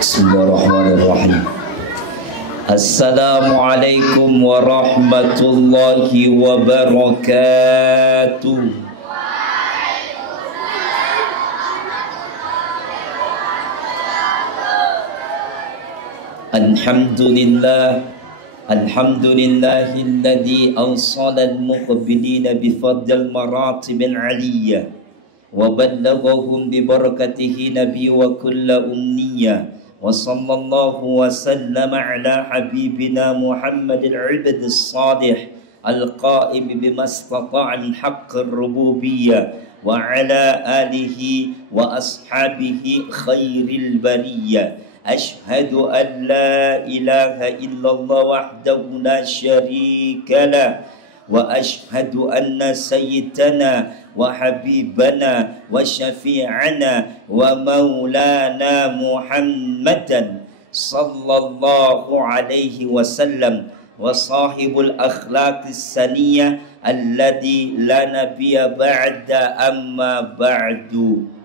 Bismillahirrahmanirrahim. Assalamualaikum warahmatullahi wabarakatuh. Alhamdulillahilladzi awsala al-muqbilina bifadlil maratibil aliyah wa ballaghahum bi barakatihi nabiy wa kullu umniyah wa sallallahu wa sallama ala habibina Muhammadil ibadis salih al-qa'im bima istata'a al-haqq ar-rububiyyah wa ala alihi wa ashabihi khairil bariyah. Ashhadu an la ilaha illallah wahdahu la syarika lah wa ashhadu anna sayyidana wa habibana wa syafi'ana wa maulana Muhammadan sallallahu alaihi wasallam wa sahibul akhlaqis saniyah alladhi la nabiyya ba'da amma ba'du.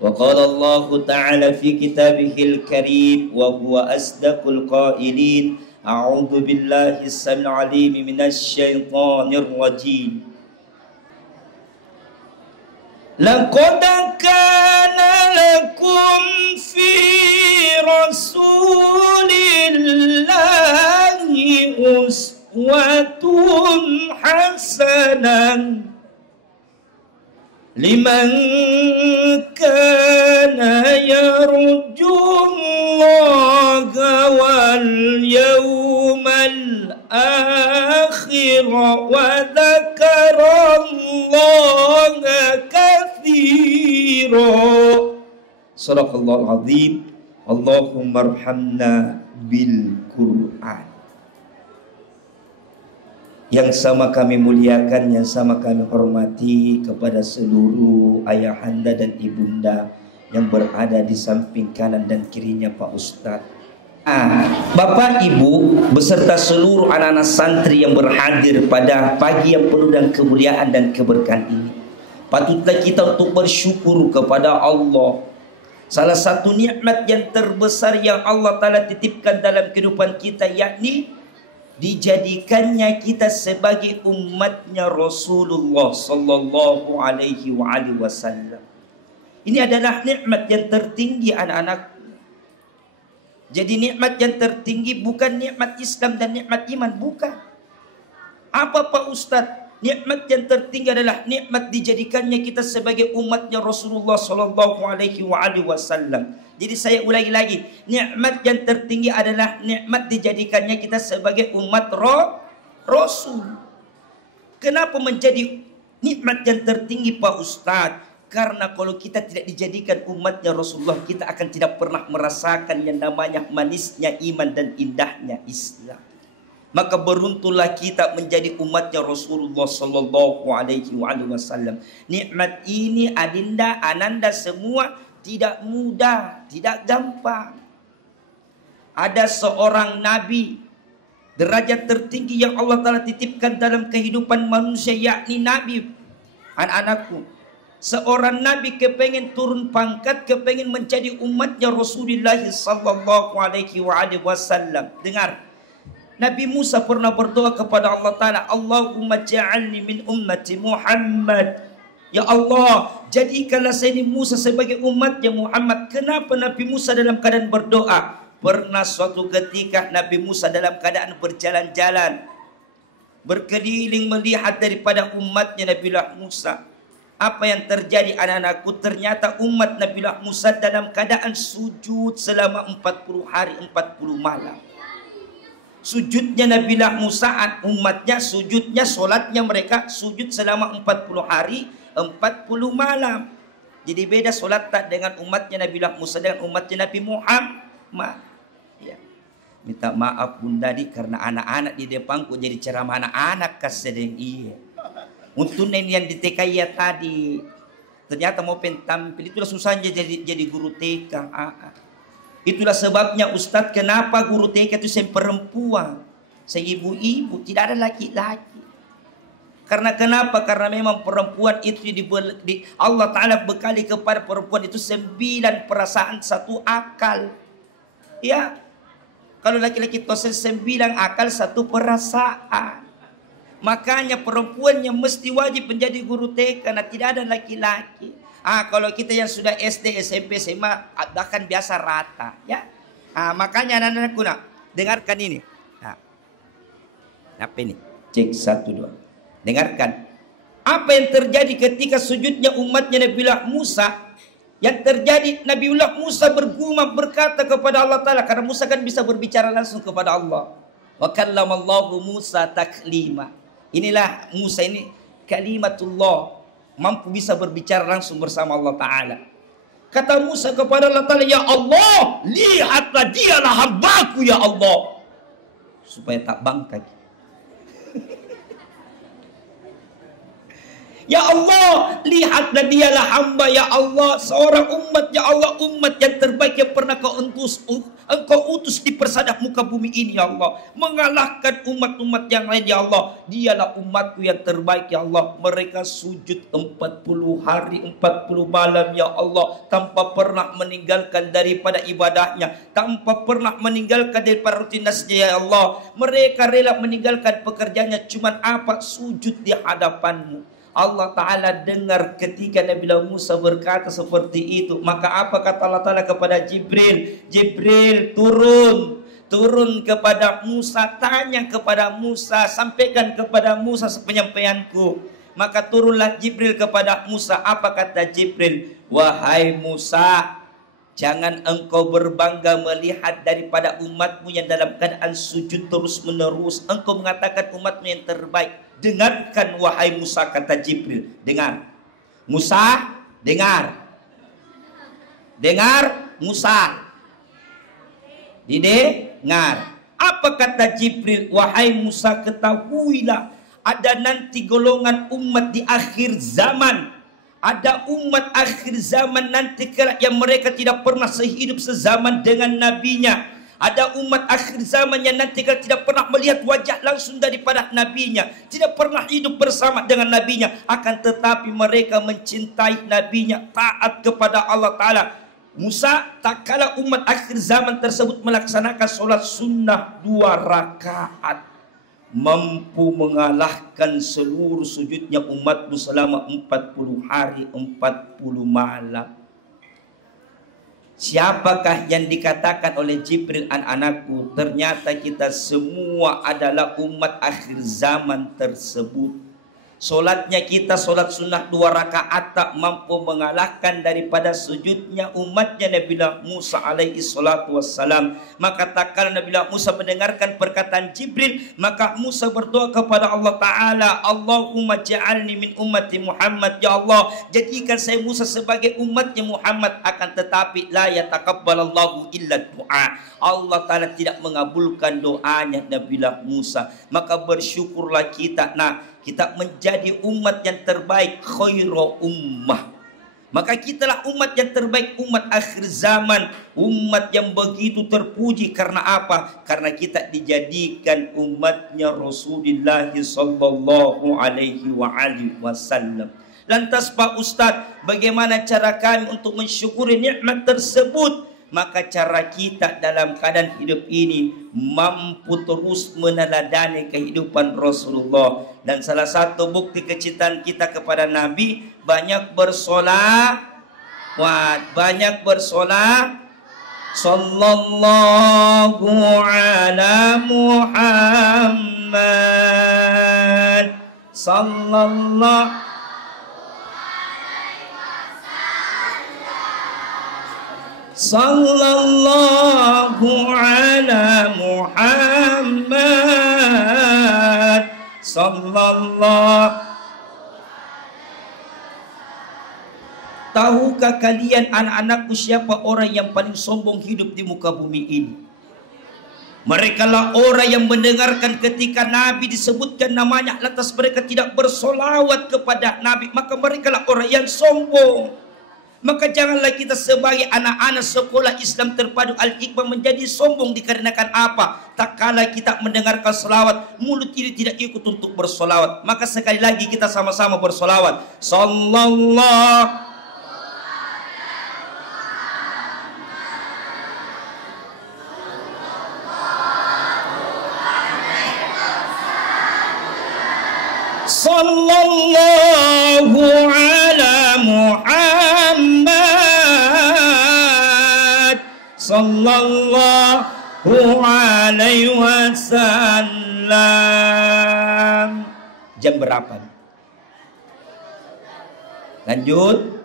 وقال الله تعالى في كتابه الكريم وهو أصدق القائلين أعوذ بالله السميع العليم من الشيطان الرجيم لقد كان لكم في رسول الله أسوة حسنة لمن كان يرجو الله واليوم الآخر وذكر الله كثيرا صدق الله العظيم اللهم ارحمنا بالقرآن. Yang sama kami muliakan, yang sama kami hormati kepada seluruh ayahanda dan ibunda yang berada di samping kanan dan kirinya Pak Ustadz. Bapak Ibu beserta seluruh anak-anak santri yang berhadir pada pagi yang penuh dengan kemuliaan dan keberkahan ini, patutlah kita untuk bersyukur kepada Allah. Salah satu nikmat yang terbesar yang Allah Ta'ala titipkan dalam kehidupan kita, yakni dijadikannya kita sebagai umatnya Rasulullah sallallahu alaihi wasallam. Ini adalah nikmat yang tertinggi anak-anak. Jadi nikmat yang tertinggi bukan nikmat Islam dan nikmat iman, bukan. Apa Pak Ustadz? Nikmat yang tertinggi adalah nikmat dijadikannya kita sebagai umatnya Rasulullah sallallahu alaihi wasallam. Jadi saya ulangi lagi, nikmat yang tertinggi adalah nikmat dijadikannya kita sebagai umat Rasul. Kenapa menjadi nikmat yang tertinggi Pak Ustadz? Karena kalau kita tidak dijadikan umatnya Rasulullah, kita akan tidak pernah merasakan yang namanya manisnya iman dan indahnya Islam. Maka beruntunglah kita menjadi umatnya Rasulullah sallallahu alaihi wasallam. Nikmat ini adinda, ananda semua tidak mudah, tidak gampang. Ada seorang nabi, derajat tertinggi yang Allah Ta'ala titipkan dalam kehidupan manusia, yakni nabi. Anak-anakku, seorang nabi kepengen turun pangkat, kepengen menjadi umatnya Rasulullah sallallahu alaihi wasallam. Dengar, Nabi Musa pernah berdoa kepada Allah Ta'ala, Allahumma ja'alni min ummati Muhammad. Ya Allah, jadikanlah saya ini Musa sebagai umatnya Muhammad. Kenapa Nabi Musa dalam keadaan berdoa? Pernah suatu ketika Nabi Musa dalam keadaan berjalan-jalan, berkeliling melihat daripada umatnya Nabiullah Musa. Apa yang terjadi anak-anakku? Ternyata umat Nabiullah Musa dalam keadaan sujud selama 40 hari 40 malam. Sujudnya Nabiullah Musa, umatnya sujudnya, solatnya mereka sujud selama 40 hari 40 malam. Jadi beda solat tak dengan umatnya Nabiullah Musa dengan umatnya Nabi Muhammad. Ya. Minta maaf Bunda Di, karena anak-anak di depanku jadi ceramah anak-anak kasih iya. Untuk yang di TK ya tadi ternyata mau tampil, itulah susahnya jadi guru TK. Itulah sebabnya Ustadz, kenapa guru TK itu saya perempuan, saya ibu-ibu, tidak ada laki-laki. Karena kenapa? Karena memang perempuan itu Allah Ta'ala bekali kepada perempuan itu 9 perasaan, 1 akal. Ya, kalau laki-laki tosen 9 akal, 1 perasaan. Makanya perempuan yang mesti wajib menjadi guru TK karena tidak ada laki-laki. Kalau kita yang sudah SD, SMP, SMA bahkan biasa rata, ya. Makanya anak-anakku dengarkan ini. Apa ini? Cek 1 2. Dengarkan. Apa yang terjadi ketika sujudnya umatnya Nabiullah Musa? Yang terjadi, Nabiullah Musa bergumam berkata kepada Allah Ta'ala, karena Musa kan bisa berbicara langsung kepada Allah. Wa kallamallahu Musa taklima. Inilah Musa ini kalimatullah, mampu bisa berbicara langsung bersama Allah Ta'ala. Kata Musa kepada Allah Ta'ala, ya Allah, lihatlah dialah hambaku ya Allah. Supaya tak bangkai. Ya Allah, lihatlah dialah hamba ya Allah, seorang umat ya Allah, umat yang terbaik yang pernah engkau utus di persadap muka bumi ini ya Allah, mengalahkan umat-umat yang lain ya Allah. Dialah umatku yang terbaik ya Allah. Mereka sujud 40 hari 40 malam ya Allah, tanpa pernah meninggalkan daripada ibadahnya, tanpa pernah meninggalkan daripada rutinitasnya ya Allah. Mereka rela meninggalkan pekerjaannya, cuman apa? Sujud di hadapanmu. Allah Ta'ala dengar ketika Nabi Musa berkata seperti itu. Maka apa kata Allah Ta'ala kepada Jibril? Jibril turun kepada Musa, tanya kepada Musa, sampaikan kepada Musa penyampaianku. Maka turunlah Jibril kepada Musa. Apa kata Jibril? Wahai Musa, jangan engkau berbangga melihat daripada umatmu yang dalam keadaan sujud terus menerus. Engkau mengatakan umatmu yang terbaik. Dengarkan wahai Musa, kata Jibril. Dengar Musa, dengar Musa, didengar. Apa kata Jibril? Wahai Musa, ketahuilah ada nanti golongan umat di akhir zaman. Ada umat akhir zaman nanti yang mereka tidak pernah sehidup sezaman dengan nabinya. Ada umat akhir zaman yang nanti tidak pernah melihat wajah langsung daripada nabinya, tidak pernah hidup bersama dengan nabinya, akan tetapi mereka mencintai nabinya, taat kepada Allah Ta'ala. Musa, tak kala umat akhir zaman tersebut melaksanakan sholat sunnah 2 rakaat, mampu mengalahkan seluruh sujudnya umatmu selama 40 hari 40 malam. Siapakah yang dikatakan oleh Jibril, anak-anakku? Ternyata kita semua adalah umat akhir zaman tersebut. Solatnya kita solat sunnah 2 rakaat tak mampu mengalahkan daripada sujudnya umatnya Nabi Musa alaihi salatu wassalam. Maka tak kala Nabi Musa mendengarkan perkataan Jibril, maka Musa berdoa kepada Allah Ta'ala, Allahumma ja'alni min ummati Muhammad. Ya Allah, jadikan saya Musa sebagai umatnya Muhammad. Akan tetapi la yataqabbalallahu illa du'a. Allah Ta'ala tidak mengabulkan doanya Nabi Musa. Maka bersyukurlah kita. Kita menjadi umat yang terbaik, khairu ummah. Maka kitalah umat yang terbaik, umat akhir zaman, umat yang begitu terpuji. Karena apa? Karena kita dijadikan umatnya Rasulullah sallallahu alaihi wasallam. Lantas Pak Ustadz, bagaimana cara kami untuk mensyukuri nikmat tersebut? Maka cara kita dalam keadaan hidup ini mampu terus meneladani kehidupan Rasulullah. Dan salah satu bukti kecintaan kita kepada Nabi, banyak bersolawat, banyak bersolawat. Sallallahu ala Muhammad, sallallahu sallallahu ala Muhammad, sallallahu. Tahukah kalian anak-anakku siapa orang yang paling sombong hidup di muka bumi ini? Mereka lah orang yang mendengarkan ketika Nabi disebutkan namanya, lantas mereka tidak bersolawat kepada Nabi, maka mereka lah orang yang sombong. Maka janganlah kita sebagai anak-anak sekolah Islam terpadu Al-Hikmah menjadi sombong dikarenakan apa? Tak kala kita mendengarkan selawat, mulut ini tidak ikut untuk bersolawat. Maka sekali lagi kita sama-sama bersolawat. Sallallahu. Sallallahu ala Muhammad sallallahu alaihi wasallam. Jam berapa? Lanjut.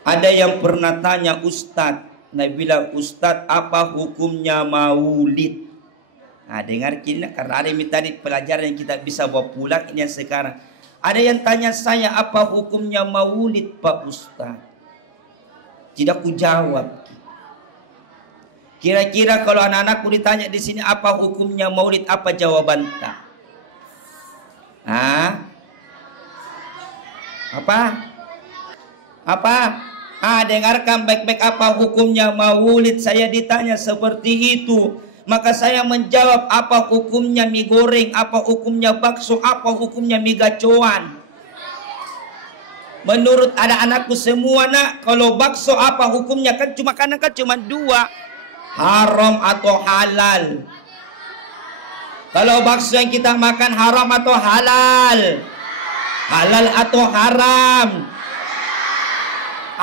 Ada yang pernah tanya Ustadz, Nabi bilang, Ustadz apa hukumnya maulid? Dengar kini karena ada yang tadi pelajaran yang kita bisa bawa pulang ini yang sekarang. Ada yang tanya saya apa hukumnya maulid Pak Ustadz? Tidak ku jawab. Kira-kira kalau anak-anakku ditanya di sini apa hukumnya maulid, apa jawaban tak? Apa? Dengarkan baik-baik apa hukumnya maulid. Saya ditanya seperti itu, maka saya menjawab apa hukumnya mie goreng, apa hukumnya bakso, apa hukumnya mie gacoan. Menurut ada anakku semua nak, kalau bakso apa hukumnya? Kan cuma kanan kan cuma dua, haram atau halal. Kalau bakso yang kita makan haram atau halal? Halal atau haram?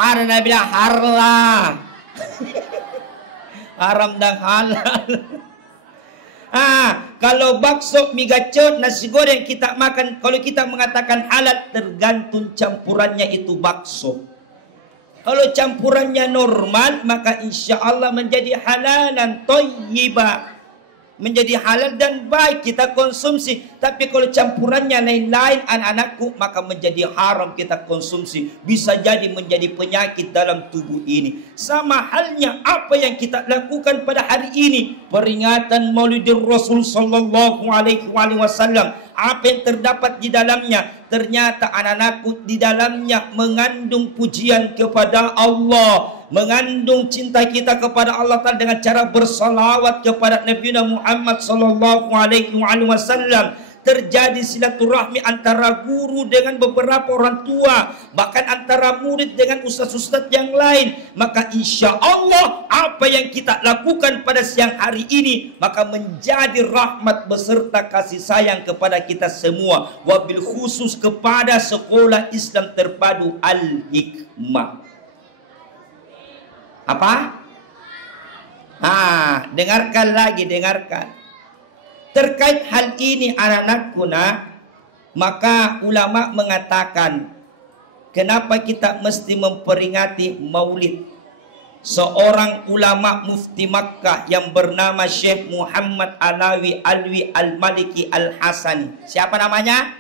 Nabi bilang harla. Haram dan halal. Kalau bakso, mie gacor, nasi goreng kita makan, kalau kita mengatakan halal, tergantung campurannya itu bakso. Kalau campurannya normal, maka insya Allah menjadi halal dan thayyibah, menjadi halal dan baik kita konsumsi. Tapi kalau campurannya lain-lain anak-anakku, maka menjadi haram kita konsumsi. Bisa jadi menjadi penyakit dalam tubuh ini. Sama halnya apa yang kita lakukan pada hari ini, peringatan Maulidur Rasul sallallahu alaihi wasallam. Apa yang terdapat di dalamnya? Ternyata anak-anakku di dalamnya mengandung pujian kepada Allah, mengandung cinta kita kepada Allah Ta'ala dengan cara bersalawat kepada Nabi Muhammad sallallahu alaihi wasallam. Terjadi silaturahmi antara guru dengan beberapa orang tua, bahkan antara murid dengan ustaz-ustaz yang lain. Maka insya Allah apa yang kita lakukan pada siang hari ini maka menjadi rahmat beserta kasih sayang kepada kita semua, wabil khusus kepada sekolah Islam terpadu Al-Hikmah. Apa? Dengarkan lagi, dengarkan. Terkait hal ini anak-anakku nak, maka ulama mengatakan kenapa kita mesti memperingati maulid. Seorang ulama mufti Makkah yang bernama Syekh Muhammad Alwi Al-Maliki Al-Hasani. Siapa namanya?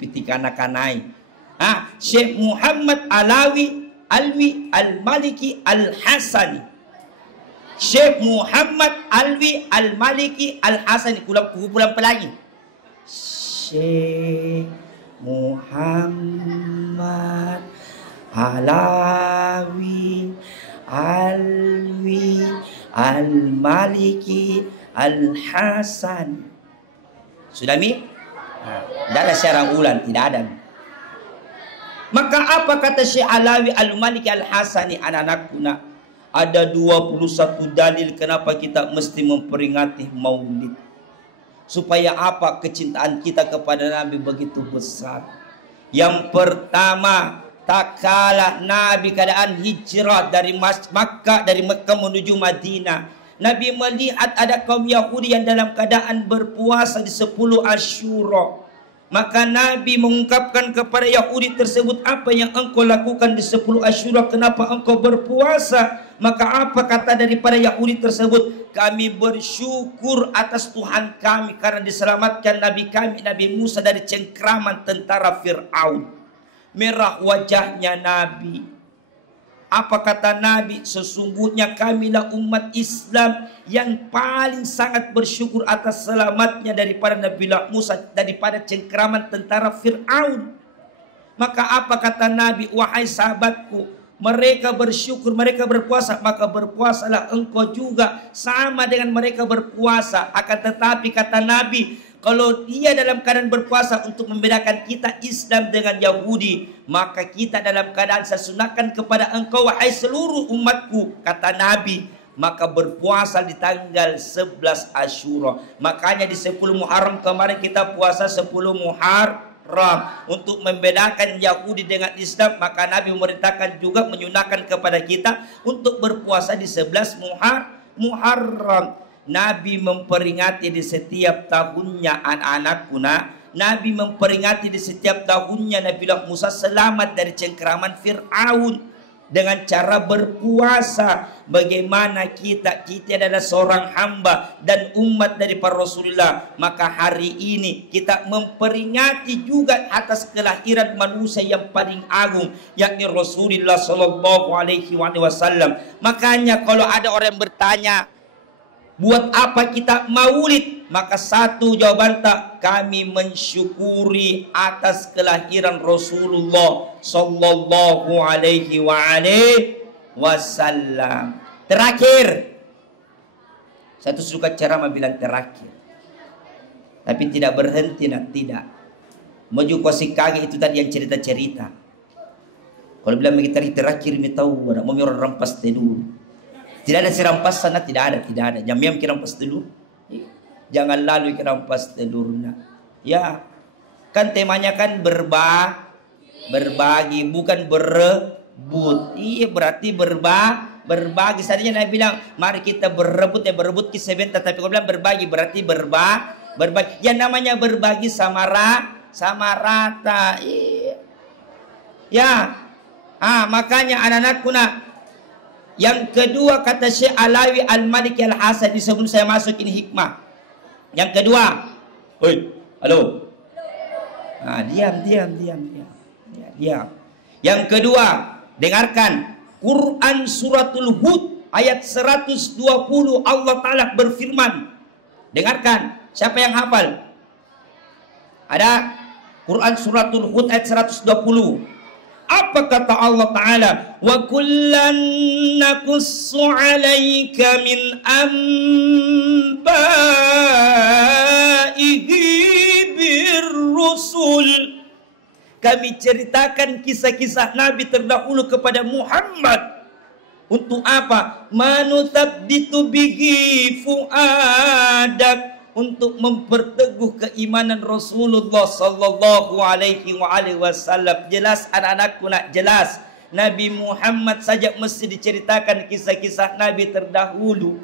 Pitikana-kanai. Syekh Muhammad Alwi Al-Maliki Al-Hasani. Syekh Muhammad Alwi Al-Maliki Al-Hasani. Pulang pelagi. Syekh Muhammad Alwi Al-Maliki Al-Hasani. Sudah mi? Tidak ada siaran ulang, tidak ada. Maka apa kata Syekh Alawi Al-Maliki Al-Hasani? Anak-anakku nak, ada 21 dalil kenapa kita mesti memperingati maulid. Supaya apa? Kecintaan kita kepada Nabi begitu besar. Yang pertama, tak kalah Nabi keadaan hijrah dari Makkah, dari Mekah menuju Madinah, Nabi melihat ada kaum Yahudi yang dalam keadaan berpuasa di 10 Asyura. Maka Nabi mengungkapkan kepada Yahudi tersebut, apa yang engkau lakukan di 10 Asyura? Kenapa engkau berpuasa? Maka apa kata daripada Yahudi tersebut? Kami bersyukur atas Tuhan kami karena diselamatkan Nabi kami, Nabi Musa, dari cengkraman tentara Fir'aun. Merah wajahnya Nabi. Apa kata Nabi? Sesungguhnya kamilah umat Islam yang paling sangat bersyukur atas selamatnya daripada Nabi Musa, daripada cengkraman tentara Fir'aun. Maka apa kata Nabi? Wahai sahabatku, mereka bersyukur, mereka berpuasa, maka berpuasalah engkau juga sama dengan mereka berpuasa. Akan tetapi kata Nabi, kalau dia dalam keadaan berpuasa untuk membedakan kita Islam dengan Yahudi, maka kita dalam keadaan saya sunahkan kepada engkau wahai seluruh umatku, kata Nabi, maka berpuasa di tanggal 11 Asyura. Makanya di 10 Muharram kemarin kita puasa 10 Muharram untuk membedakan Yahudi dengan Islam. Maka Nabi memerintahkan juga menyunahkan kepada kita untuk berpuasa di 11 Muharram. Nabi memperingati di setiap tahunnya anak-anakku nak. Nabi memperingati di setiap tahunnya Nabiullah Musa selamat dari cengkeraman Fir'aun dengan cara berpuasa. Bagaimana kita adalah seorang hamba dan umat dari para Rasulullah, maka hari ini kita memperingati juga atas kelahiran manusia yang paling agung, yakni Rasulullah Sallallahu Alaihi Wasallam. Makanya kalau ada orang yang bertanya, buat apa kita maulid? Maka satu jawaban tak, kami mensyukuri atas kelahiran Rasulullah Sallallahu Alaihi Wasallam. Terakhir, satu suka ceramah bilang terakhir, tapi tidak berhenti nak, tidak. Maju kosi kage itu tadi yang cerita-cerita. Kalau bilang kita terakhir, mi tahu ada mau orang rampas dulu. Tidak ada serampas sana, tidak ada. Jam kira rampas dulu. Jangan lalu kira rampas telurnya. Ya, kan temanya kan berbagi, bukan berebut. Iya, berarti berbagi. Tadinya Nabi bilang, mari kita berebut sebentar. Tapi kalau bilang berbagi, berarti berbagi. Yang namanya berbagi sama rata. Iya. Ya. Makanya anak-anakku nak. Yang kedua kata Syekh Alawi Al-Maliki Al-Hasan, sebelum saya masuk ini hikmah. Yang kedua, halo. Diam. Yang kedua, dengarkan Quran suratul Hud ayat 120, Allah Ta'ala berfirman. Dengarkan, siapa yang hafal? Ada Quran suratul Hud ayat 120. Apa kata Allah Ta'ala? Wa kullan naqussu 'alaika min anba'ihi birrusul. Kami ceritakan kisah-kisah Nabi terdahulu kepada Muhammad. Untuk apa? Manutabbitu bihi fuadak. Untuk memperteguh keimanan Rasulullah Sallallahu Alaihi Wasallam. Jelas anak-anakku nak, jelas Nabi Muhammad saja mesti diceritakan kisah-kisah Nabi terdahulu.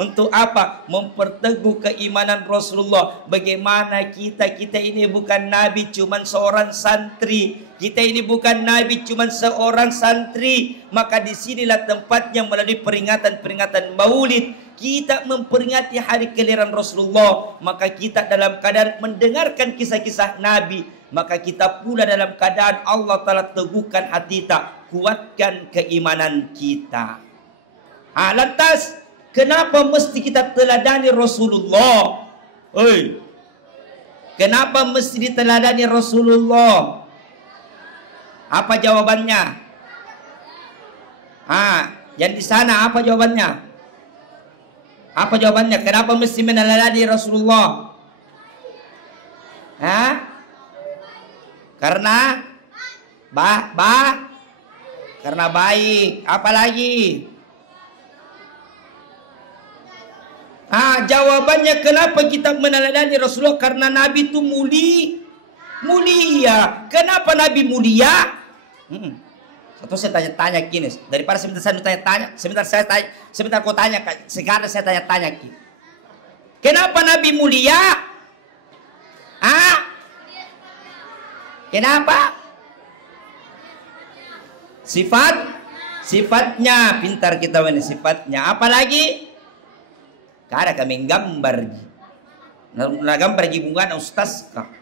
Untuk apa? Memperteguh keimanan Rasulullah. Bagaimana kita ini bukan Nabi cuman seorang santri. Kita ini bukan Nabi cuman seorang santri. Maka disinilah tempatnya melalui peringatan Maulid. Kita memperingati hari kelahiran Rasulullah, maka kita dalam keadaan mendengarkan kisah-kisah Nabi, maka kita pula dalam keadaan Allah Ta'ala teguhkan hati kita, kuatkan keimanan kita. Lantas kenapa mesti kita teladani Rasulullah? Kenapa mesti diteladani Rasulullah? Apa jawabannya? Yang di sana apa jawabannya? Apa jawabannya? Kenapa mesti meneladani Rasulullah? Karena karena baik. Apa lagi? Jawabannya kenapa kita meneladani Rasulullah? Karena Nabi itu mulia. Kenapa Nabi mulia? Satu saya tanya-tanya gini, daripada sebentar saya tanya-tanya, sebentar kau tanya, sekarang saya tanya-tanya gini. Kenapa Nabi mulia? Kenapa? Sifatnya, pintar kita ini sifatnya. Apalagi? Kada kami gambar. Gambar bunga ustaz kah?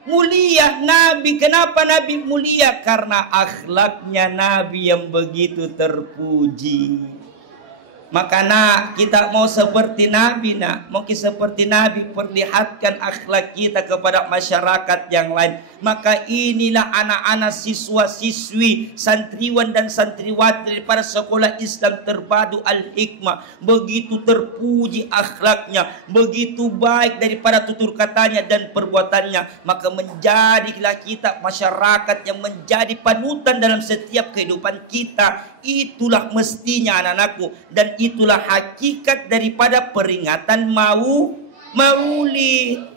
Mulia Nabi. Kenapa Nabi mulia? Karena akhlaknya Nabi yang begitu terpuji. Maka kita mau seperti Nabi Mau seperti Nabi, perlihatkan akhlak kita kepada masyarakat yang lain. Maka inilah anak-anak siswa-siswi, santriwan dan santriwati daripada sekolah Islam terpadu Al-Hikmah. Begitu terpuji akhlaknya, begitu baik daripada tutur katanya dan perbuatannya. Maka menjadilah kita masyarakat yang menjadi panutan dalam setiap kehidupan kita. Itulah mestinya anak-anakku, dan itulah hakikat daripada peringatan Maulid.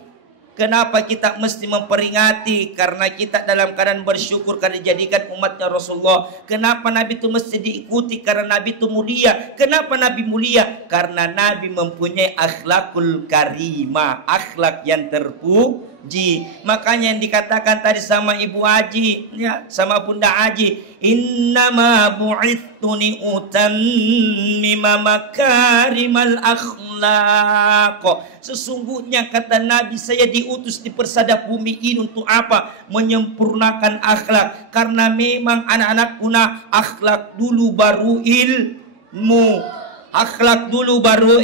Kenapa kita mesti memperingati? Karena kita dalam keadaan bersyukur karena dijadikan umatnya Rasulullah. Kenapa Nabi itu mesti diikuti? Karena Nabi itu mulia. Kenapa Nabi mulia? Karena Nabi mempunyai akhlakul karimah, akhlak yang terpuji. Makanya yang dikatakan tadi sama Ibu Haji, ya, sama Bunda Haji, innama bu'ithu utammima makarimal akhlaq. Sesungguhnya kata Nabi, saya diutus di persada bumi ini untuk apa? Menyempurnakan akhlak. Karena memang anak-anak punah akhlak dulu baru ilmu. Akhlak dulu baru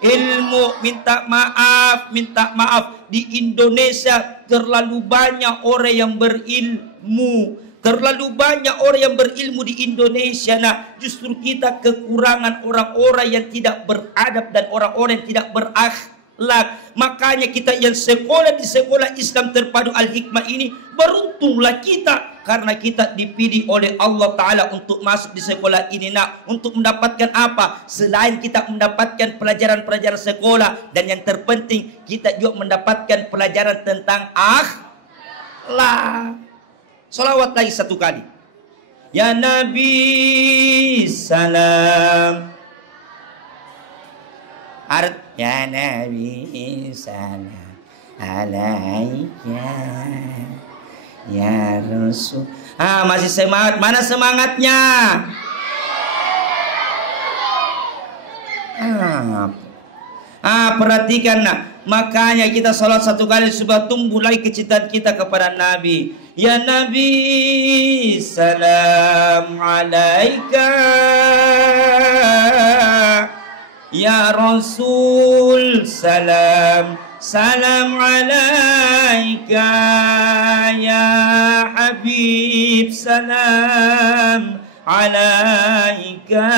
ilmu. Minta maaf. Di Indonesia terlalu banyak orang yang berilmu. Terlalu banyak orang yang berilmu di Indonesia. Nah, justru kita kekurangan orang-orang yang tidak beradab dan orang-orang yang tidak berakhlak. Makanya kita yang sekolah di sekolah Islam terpadu Al-Hikmah ini, beruntunglah kita karena kita dipilih oleh Allah Ta'ala untuk masuk di sekolah ini. Nah, untuk mendapatkan apa? Selain kita mendapatkan pelajaran-pelajaran sekolah, dan yang terpenting kita juga mendapatkan pelajaran tentang akhlak. Salawat lagi satu kali. Ya Nabi salam. Ya Nabi salam alaika ya Rasul. Masih semangat. Mana semangatnya? Perhatikan nak. Makanya kita salat satu kali supaya tumbuh lagi kecintaan kita kepada Nabi. Ya Nabi salam alaika ya Rasul salam alaika ya Habib salam alaika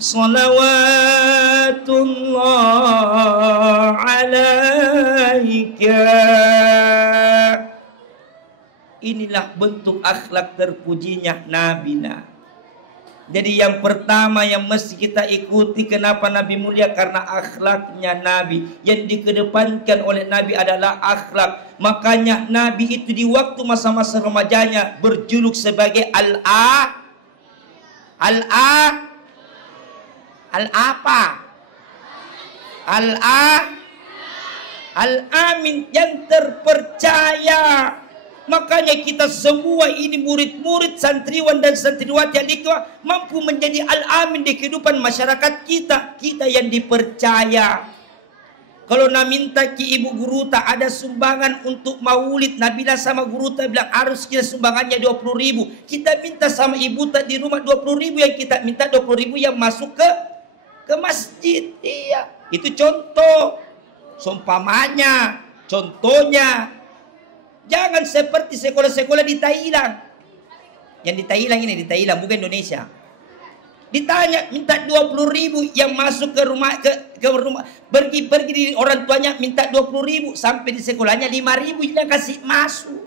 salawatullah alaika. Inilah bentuk akhlak terpujinya Nabi. Jadi yang pertama yang mesti kita ikuti, kenapa Nabi mulia? Karena akhlaknya Nabi. Yang dikedepankan oleh Nabi adalah akhlak. Makanya Nabi itu di waktu masa-masa remajanya berjuluk sebagai Al-Amin, yang terpercaya. Makanya kita semua ini murid-murid, santriwan dan santriwati Al-Hikmah mampu menjadi al-amin di kehidupan masyarakat kita. Kita yang dipercaya. Kalau nak minta ki ibu guru tak ada sumbangan untuk maulid, Nabilah sama guru tak bilang harus kita sumbangannya 20.000. Kita minta sama ibu tak di rumah 20.000, yang kita minta 20.000 yang masuk ke masjid. Iya, itu contoh. Seumpamanya, contohnya. Jangan seperti sekolah-sekolah di Thailand. Yang di Thailand ini, di Thailand bukan Indonesia. Ditanya minta 20.000, yang masuk ke rumah pergi di orang tuanya minta 20.000, sampai di sekolahnya 5.000 yang kasih masuk.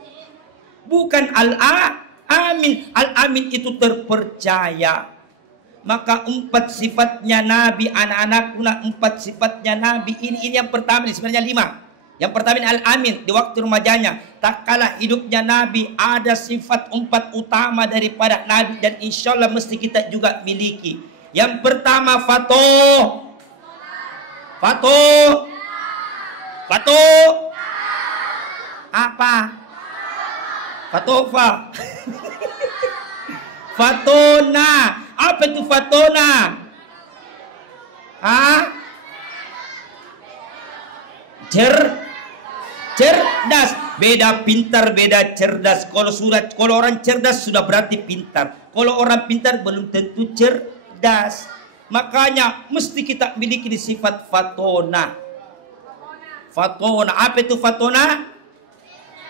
Bukan al-amin. Al-amin itu terpercaya. Maka 4 sifatnya Nabi, anak-anak, 4 sifatnya Nabi ini yang pertama, ini sebenarnya 5. Yang pertama al-amin di waktu remajanya. Tak kalah hidupnya Nabi ada sifat 4 utama daripada Nabi, dan insya Allah mesti kita juga miliki. Yang pertama Fatoh. Apa? Fatofa. Fatona. Apa itu Fatona? Cerdas. Beda pintar, beda cerdas. Kalau orang cerdas sudah berarti pintar. Kalau orang pintar belum tentu cerdas. Makanya mesti kita miliki di sifat Fatona. Apa itu Fatona?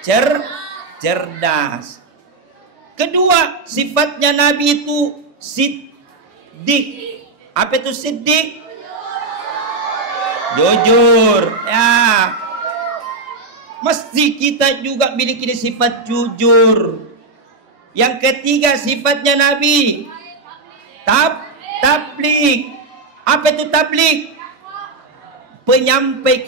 cerdas. Kedua, sifatnya Nabi itu siddiq. Apa itu siddiq? Jujur. Ya. Mesti kita juga miliki sifat jujur. Yang ketiga, sifatnya Nabi tabligh. Apa itu tabligh? Penyampai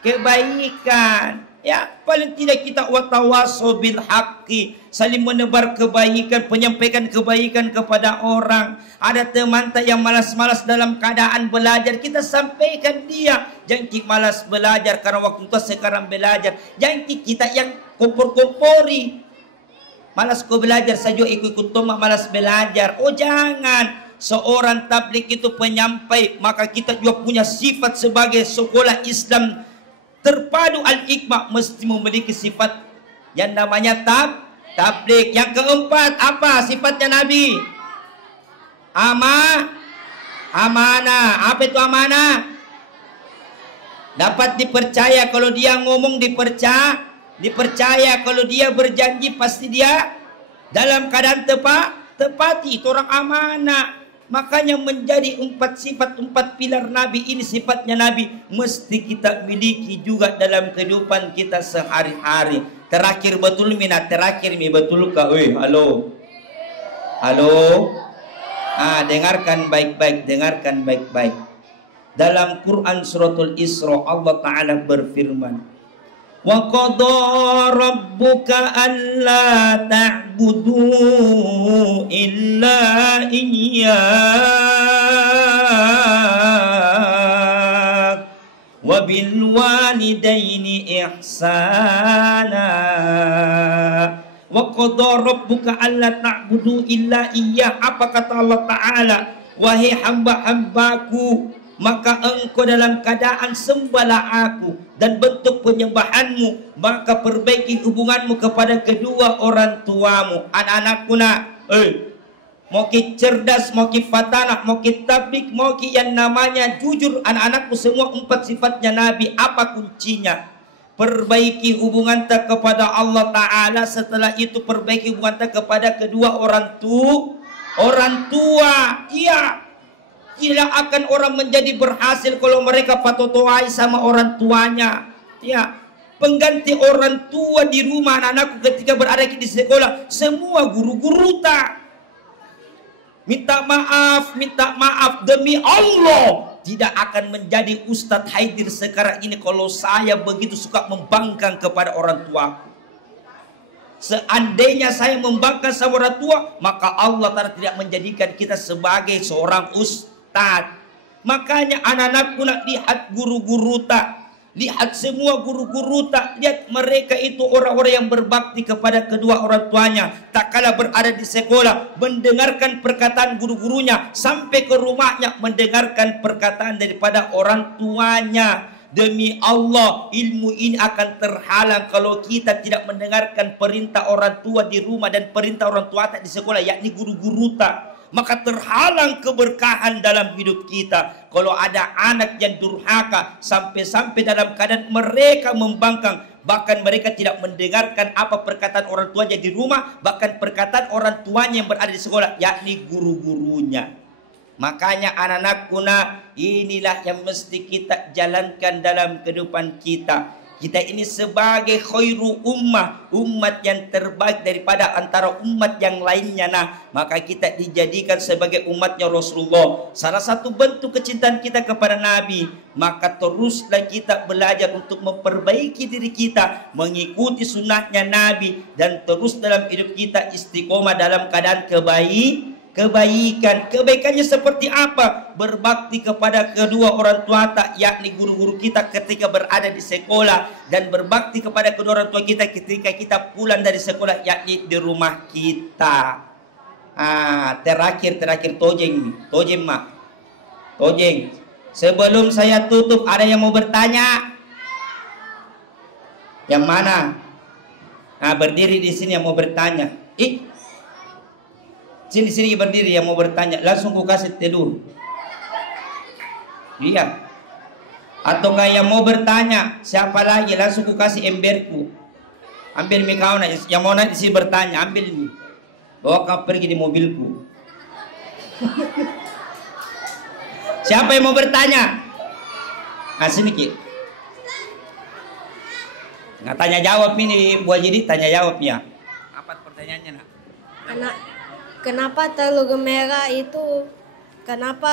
kebaikan. Ya, paling tidak kita watawasau bil haqqi, saling menebar kebaikan, menyampaikan kebaikan kepada orang. Ada teman yang malas-malas dalam keadaan belajar, kita sampaikan dia. Jangan kita malas belajar karena waktu itu sekarang belajar. Jangan kita yang kompor-kompori. Malas kau belajar saja ikut-ikut tomak malas belajar. Oh jangan. Seorang tabligh itu penyampai, maka kita juga punya sifat sebagai sekolah Islam terpadu al-hikmah, mesti memiliki sifat yang namanya tabligh. Yang keempat, apa sifatnya Nabi? Amanah. Apa itu amanah? Dapat dipercaya. Kalau dia ngomong dipercaya. Kalau dia berjanji pasti dia dalam keadaan tepati. Itu orang amanah. Makanya menjadi 4 sifat, 4 pilar Nabi ini, sifatnya Nabi mesti kita miliki juga dalam kehidupan kita sehari-hari. Terakhir betul minat, terakhir mi betul kah? Halo. Dengarkan baik-baik. Dalam Quran suratul Isra Allah Ta'ala berfirman, wa qadha rabbuka alla ta'budu illa iyyak wa bil walidaini ihsana. Wa qadha rabbuka alla ta'budu illa iyyak. Apa kata Allah Ta'ala? Wahai hamba-hambaku, maka engkau dalam keadaan sembahlah aku dan bentuk penyembahanmu, maka perbaiki hubunganmu kepada kedua orang tuamu. Anak-anakku nak, mau ki cerdas, mau ki fatanah, mau ki tabligh, mau ki yang namanya jujur. Anak-anakku semua 4 sifatnya Nabi. Apa kuncinya? Perbaiki hubungan kita kepada Allah Ta'ala. Setelah itu perbaiki hubungan kita kepada kedua orang tua. Iya. Tidak akan orang menjadi berhasil kalau mereka patotoai sama orang tuanya. Ya, pengganti orang tua di rumah anak-anakku ketika berada di sekolah, semua guru-guru tak minta maaf demi Allah. Tidak akan menjadi Ustadz Haidir sekarang ini kalau saya begitu suka membangkang kepada orang tuaku. Seandainya saya membangkang sama orang tua, maka Allah tidak menjadikan kita sebagai seorang ustaz. Makanya anak-anakku nak lihat guru-guru tak, lihat semua guru-guru tak, lihat mereka itu orang-orang yang berbakti kepada kedua orang tuanya. Tak kala berada di sekolah mendengarkan perkataan guru-gurunya, sampai ke rumahnya mendengarkan perkataan daripada orang tuanya. Demi Allah, ilmu ini akan terhalang kalau kita tidak mendengarkan perintah orang tua di rumah dan perintah orang tua tak di sekolah, yakni guru-guru tak. Maka terhalang keberkahan dalam hidup kita. Kalau ada anak yang durhaka sampai-sampai dalam keadaan mereka membangkang, bahkan mereka tidak mendengarkan apa perkataan orang tuanya di rumah, bahkan perkataan orang tuanya yang berada di sekolah, yakni guru-gurunya. Makanya anak-anakku nak, inilah yang mesti kita jalankan dalam kehidupan kita. Kita ini sebagai khairu ummah, umat yang terbaik daripada antara umat yang lainnya. Maka kita dijadikan sebagai umatnya Rasulullah. Salah satu bentuk kecintaan kita kepada Nabi, maka teruslah kita belajar untuk memperbaiki diri kita, mengikuti sunnahnya Nabi, dan terus dalam hidup kita istiqomah dalam keadaan kebaikan. Kebaikannya seperti apa? Berbakti kepada kedua orang tua tak, yakni guru-guru kita ketika berada di sekolah, dan berbakti kepada kedua orang tua kita ketika kita pulang dari sekolah, yakni di rumah kita. Terakhir tojeng mak. Tojeng. Sebelum saya tutup, ada yang mau bertanya? Yang mana? Berdiri di sini yang mau bertanya. Sini berdiri yang mau bertanya. Langsung ku kasih telur. Iya. Atau yang mau bertanya, siapa lagi? Langsung ku kasih emberku. Ambil mi kau nak, yang mau nanti si bertanya, ambil mi. Bawa kau pergi di mobilku. Siapa yang mau bertanya? Sini Ki. Nggak tanya jawab ini, buat jadi tanya jawab ya. Apa pertanyaannya nak? Kenapa telur merah itu? Kenapa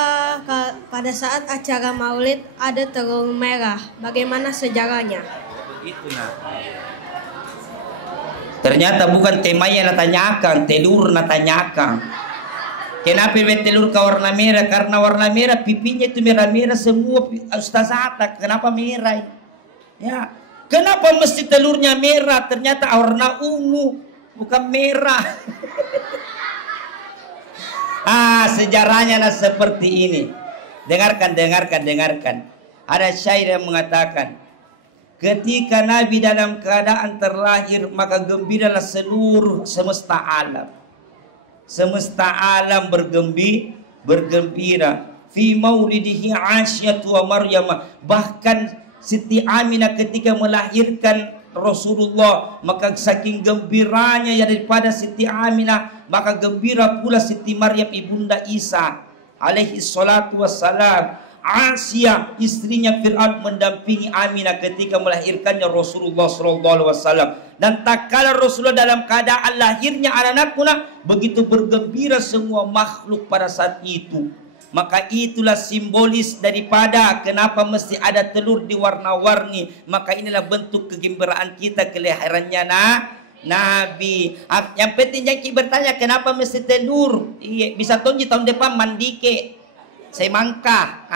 pada saat acara Maulid ada telur merah? Bagaimana sejarahnya? Begitu nak. Ternyata bukan tema yang tanyakan, telur tanyakan. Kenapa telur ke warna merah? Karena warna merah pipinya itu merah-merah semua ustazah. Kenapa merah? Ya, kenapa mesti telurnya merah? Ternyata warna ungu, bukan merah. Sejarahnya seperti ini. Dengarkan. Ada syair yang mengatakan, ketika Nabi dalam keadaan terlahir, maka gembiralah seluruh semesta alam. Semesta alam bergembira. Fi maulidihi Aisyatu wa Maryam. Bahkan Siti Aminah ketika melahirkan Rasulullah, maka saking gembiranya ya daripada Siti Aminah, maka gembira pula Siti Maryam ibunda Isa alaihi salatu wassalam. Asia istrinya Fir'aun mendampingi Aminah ketika melahirkannya Rasulullah SAW. Dan tak kala Rasulullah dalam keadaan lahirnya anak-anaknya, begitu bergembira semua makhluk pada saat itu. Maka itulah simbolis daripada kenapa mesti ada telur di warna-warni. Maka inilah bentuk kegembiraan kita kelahirannya Nabi. Yang penting jangan bertanya kenapa mesti telur. Iya, bisa tonji tahun depan mandike. Saya mangkah.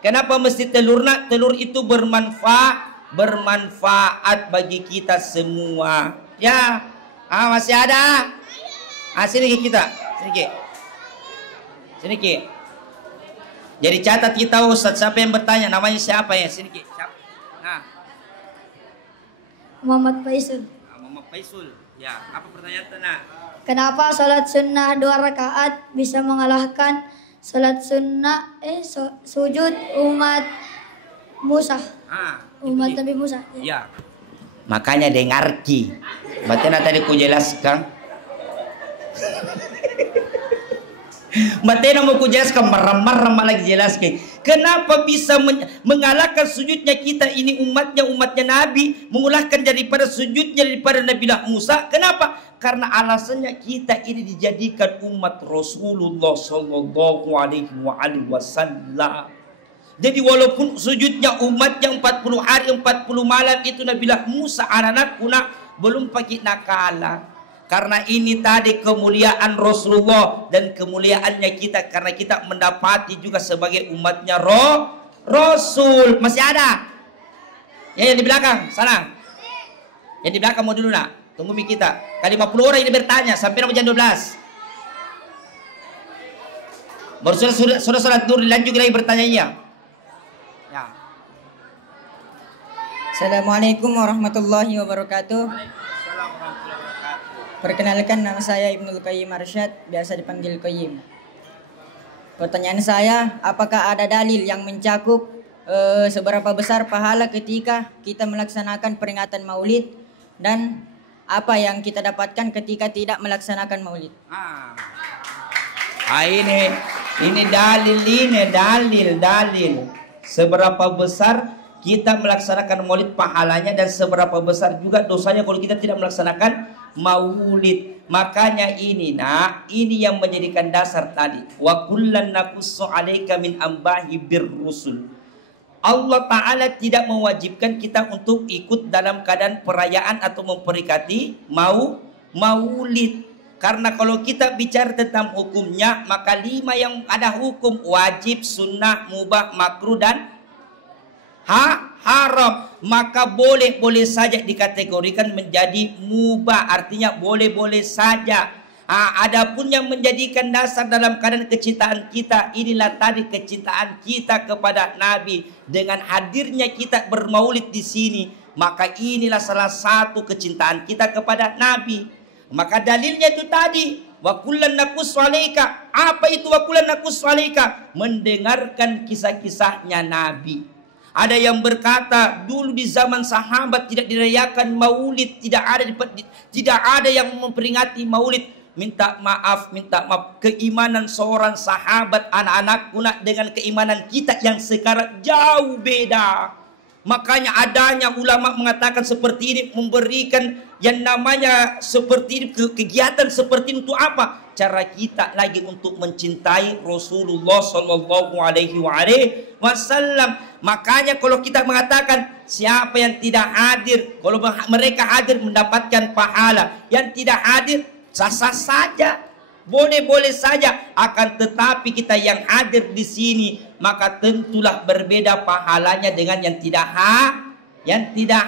Kenapa mesti telur nak? Telur itu bermanfaat bagi kita semua. Ya, masih ada. Sini kita, sini Ki. Jadi catat kita Ustaz, siapa yang bertanya? Namanya siapa ya? Sini Ki. Muhammad Faisul. Muhammad Faisul. Ya, apa pertanyaan nak? Kenapa salat sunnah 2 rakaat bisa mengalahkan salat sunnah sujud umat Musa? Umat Nabi Musa. Ya. Makanya dengar Ki. Matena tadi ku jelaskan. Matena mau ku jelaskan, merem lagi jelaskan. Kenapa bisa mengalahkan sujudnya kita ini umatnya Nabi, mengalahkan daripada sujudnya daripada Nabi Musa? Kenapa? Karena alasannya kita ini dijadikan umat Rasulullah Sallallahu Alaihi Wasallam. Jadi walaupun sujudnya umatnya 40 hari 40 malam itu Nabi Musa anak-anak belum pakai nakala. Karena ini tadi kemuliaan Rasulullah dan kemuliaannya kita, karena kita mendapati juga sebagai umatnya Rasul. Masih ada? Ya, yang di belakang sana. Yang di belakang mau dulu nak. Tunggu mi kita. Kali 50 orang ini bertanya sampai jam 12. Baru sudah salat dur lanjut lagi bertanya ya. Assalamualaikum warahmatullahi wabarakatuh. Perkenalkan, nama saya Ibnul Qayyim Arsyad, biasa dipanggil Qayyim. Pertanyaan saya, apakah ada dalil yang mencakup seberapa besar pahala ketika kita melaksanakan peringatan Maulid, dan apa yang kita dapatkan ketika tidak melaksanakan Maulid? Ini dalil. Seberapa besar kita melaksanakan Maulid pahalanya, dan seberapa besar juga dosanya kalau kita tidak melaksanakan Maulid. Makanya ini yang menjadikan dasar tadi. Wa kullan naqussu 'alaika min ambahi birrusul. Allah Ta'ala tidak mewajibkan kita untuk ikut dalam keadaan perayaan atau memperingati Maulid. Karena kalau kita bicara tentang hukumnya, maka 5 yang ada hukum: wajib, sunnah, mubah, makruh, dan haram. Maka boleh saja dikategorikan menjadi mubah, artinya boleh saja. Adapun yang menjadikan dasar dalam keadaan kecintaan kita, inilah tadi kecintaan kita kepada Nabi dengan hadirnya kita bermaulid di sini. Maka inilah salah satu kecintaan kita kepada Nabi. Maka dalilnya itu tadi, wa kullan naqussu 'alaika. Apa itu wa kullan naqussu 'alaika? Mendengarkan kisah-kisahnya Nabi. Ada yang berkata dulu di zaman sahabat tidak dirayakan maulid, tidak ada yang memperingati maulid. Minta maaf keimanan seorang sahabat anak-anakku nak dengan keimanan kita yang sekarang jauh beda. Makanya adanya ulama mengatakan seperti ini, memberikan yang namanya seperti ini, kegiatan seperti ini untuk apa? Cara kita lagi untuk mencintai Rasulullah Sallallahu Alaihi Wasallam. Makanya kalau kita mengatakan siapa yang tidak hadir, kalau mereka hadir mendapatkan pahala, yang tidak hadir sah-sah saja, boleh-boleh saja. Akan tetapi kita yang hadir di sini, maka tentulah berbeda pahalanya dengan yang tidak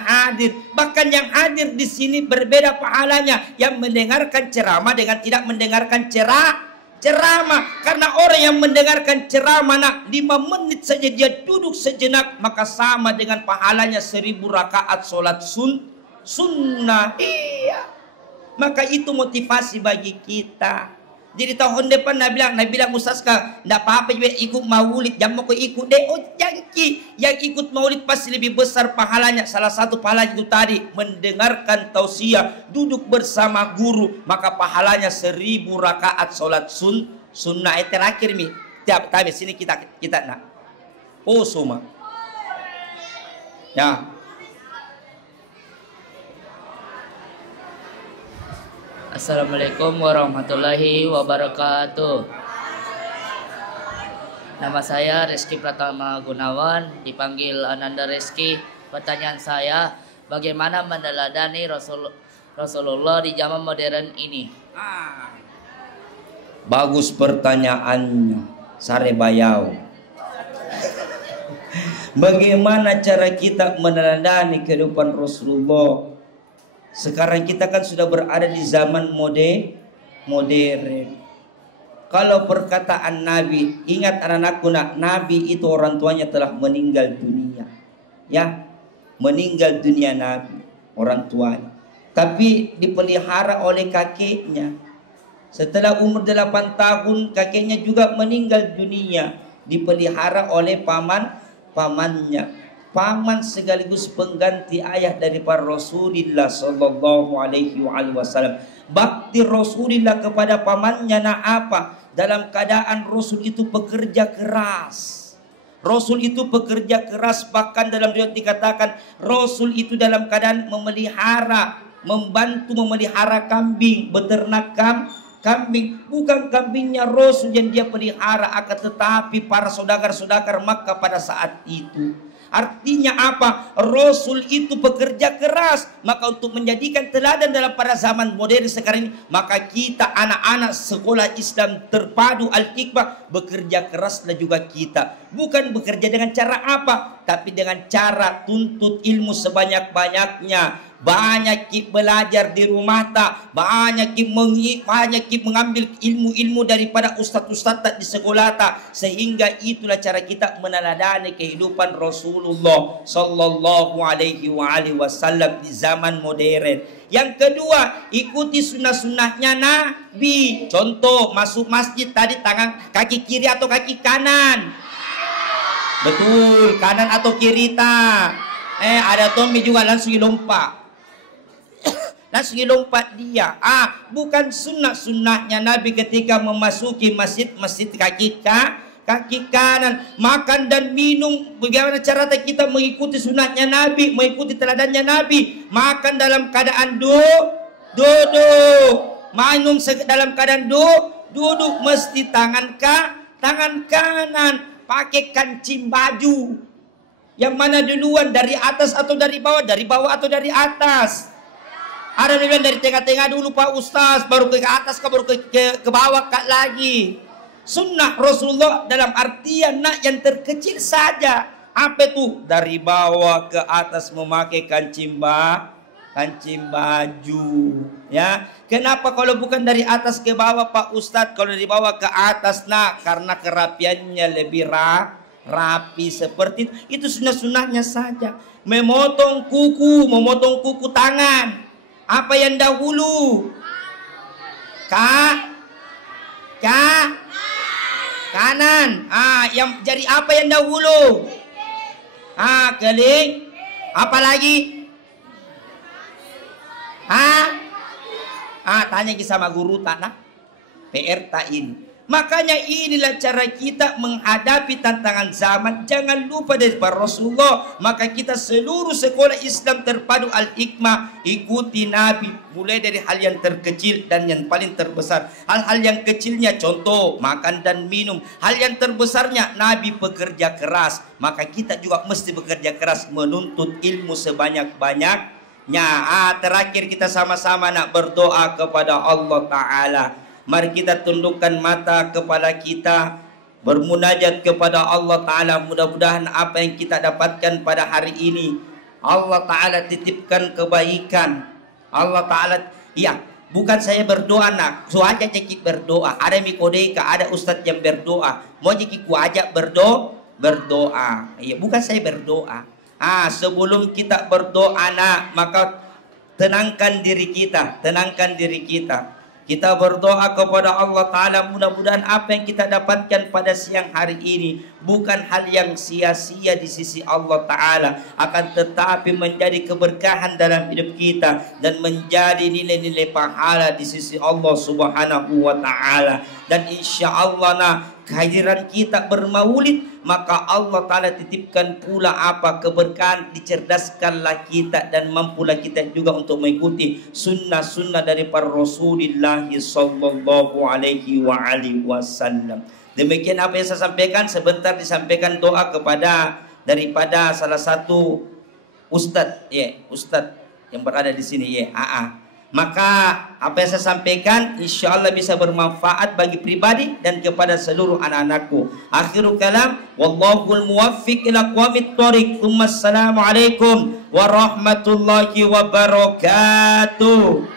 hadir. Bahkan yang hadir di sini berbeda pahalanya, yang mendengarkan ceramah dengan tidak mendengarkan ceramah. Karena orang yang mendengarkan ceramah 5 menit saja dia duduk sejenak, maka sama dengan pahalanya 1000 rakaat sholat sunnah. Iya. Maka itu motivasi bagi kita. Jadi tahun depan Nabi bilang Ustaz kah, enggak apa-apa juga ikut maulid, jangan mau ikut deh. Oh yang ikut maulid pasti lebih besar pahalanya. Salah satu pahala itu tadi mendengarkan tausiah, duduk bersama guru, maka pahalanya 1000 rakaat sholat sunnah. Terakhir mi, tiap kali sini kita nak. Oh semua. Ya. Assalamualaikum warahmatullahi wabarakatuh. Nama saya Reski Pratama Gunawan, dipanggil Ananda Reski. Pertanyaan saya, bagaimana meneladani Rasulullah di zaman modern ini? Bagus pertanyaannya, Sare Bayau. Bagaimana cara kita meneladani kehidupan Rasulullah? Sekarang kita kan sudah berada di zaman modern. Kalau perkataan Nabi, ingat anak-anakku nak, Nabi itu orang tuanya telah meninggal dunia. Ya, meninggal dunia Nabi, orang tuanya. Tapi dipelihara oleh kakeknya. Setelah umur 8 tahun, kakeknya juga meninggal dunia. Dipelihara oleh pamannya. Paman sekaligus pengganti ayah daripada Rasulullah Sallallahu Alaihi Wasallam. Bakti Rasulullah kepada pamannya nak apa? Dalam keadaan Rasul itu pekerja keras. Rasul itu pekerja keras, bahkan dalam riwayat dikatakan Rasul itu dalam keadaan membantu memelihara kambing, beternak kambing. Bukan kambingnya Rasul yang dia pelihara, akan tetapi para saudagar-saudagar Makkah pada saat itu. Artinya apa? Rasul itu bekerja keras. Maka untuk menjadikan teladan dalam pada zaman modern sekarang ini, maka kita anak-anak sekolah Islam terpadu Al-Hikmah bekerja keraslah juga kita. Bukan bekerja dengan cara apa, tapi dengan cara tuntut ilmu sebanyak-banyaknya. Banyak belajar di rumah tak, banyak mengambil ilmu-ilmu daripada ustaz-ustaz di sekolah tak, sehingga itulah cara kita meneladani kehidupan Rasulullah Sallallahu Alaihi Wasallam di zaman modern. Yang kedua, ikuti sunnah-sunnahnya Nabi. Contoh, masuk masjid tadi tangan kaki kiri atau kaki kanan? Betul, kanan atau kiri tak? Ada Tommy juga langsung lompat. Langsung lompat dia. Bukan sunnahnya Nabi ketika memasuki masjid kaki kanan. Makan dan minum, bagaimana cara kita mengikuti sunnahnya Nabi, mengikuti teladannya Nabi? Makan dalam keadaan duduk. Minum dalam keadaan duduk. Mesti tangan kanan. Pakai kancing baju. Yang mana duluan, dari atas atau dari bawah? Dari bawah atau dari atas? Ada yang bilang dari tengah-tengah dulu Pak Ustaz, baru ke atas, baru ke bawah lagi. Sunnah Rasulullah dalam artian yang terkecil saja. Apa itu? Dari bawah ke atas memakai kancing baju. Ya, kenapa kalau bukan dari atas ke bawah Pak Ustaz? Kalau dari bawah ke atas karena kerapiannya lebih rapi seperti itu. Itu sunnah-sunnahnya saja. Memotong kuku tangan. Apa yang dahulu? Kanan. Yang jadi apa yang dahulu? Keling. Apa lagi? Tanya sama guru tanah. PR tak ini. Makanya inilah cara kita menghadapi tantangan zaman. Jangan lupa dari para Rasulullah. Maka kita seluruh sekolah Islam terpadu al-hikmah. Ikuti Nabi. Mulai dari hal yang terkecil dan yang paling terbesar. Hal-hal yang kecilnya contoh makan dan minum. Hal yang terbesarnya Nabi bekerja keras. Maka kita juga mesti bekerja keras menuntut ilmu sebanyak-banyaknya. Terakhir kita sama-sama nak berdoa kepada Allah Ta'ala. Mari kita tundukkan mata kepala kita, bermunajat kepada Allah Ta'ala. Mudah-mudahan apa yang kita dapatkan pada hari ini, Allah Ta'ala titipkan kebaikan. Allah Ta'ala, ya, bukan saya berdoa nak, so aja cekik berdoa. Ada mikodeka, ada ustadz yang berdoa. Mau cekik ku ajak berdoa. Ya, bukan saya berdoa. Sebelum kita berdoa nak, maka tenangkan diri kita, Kita berdoa kepada Allah Ta'ala, mudah-mudahan apa yang kita dapatkan pada siang hari ini bukan hal yang sia-sia di sisi Allah Ta'ala, akan tetapi menjadi keberkahan dalam hidup kita dan menjadi nilai-nilai pahala di sisi Allah Subhanahu wa Ta'ala. Dan insya Allah kehadiran kita bermaulid, maka Allah Ta'ala titipkan pula apa keberkahan, dicerdaskanlah kita dan mampulah kita juga untuk mengikuti sunnah-sunnah dari para Rasulullah sallallahu alaihi wasallam. Demikian apa yang saya sampaikan. Sebentar disampaikan doa daripada salah satu ustadz yang berada di sini Maka apa yang saya sampaikan insya Allah bisa bermanfaat bagi pribadi dan kepada seluruh anak-anakku. Akhirul kalam, wallahul muwaffiq ila aqwamit thoriq. Assalamualaikum warahmatullahi wabarakatuh.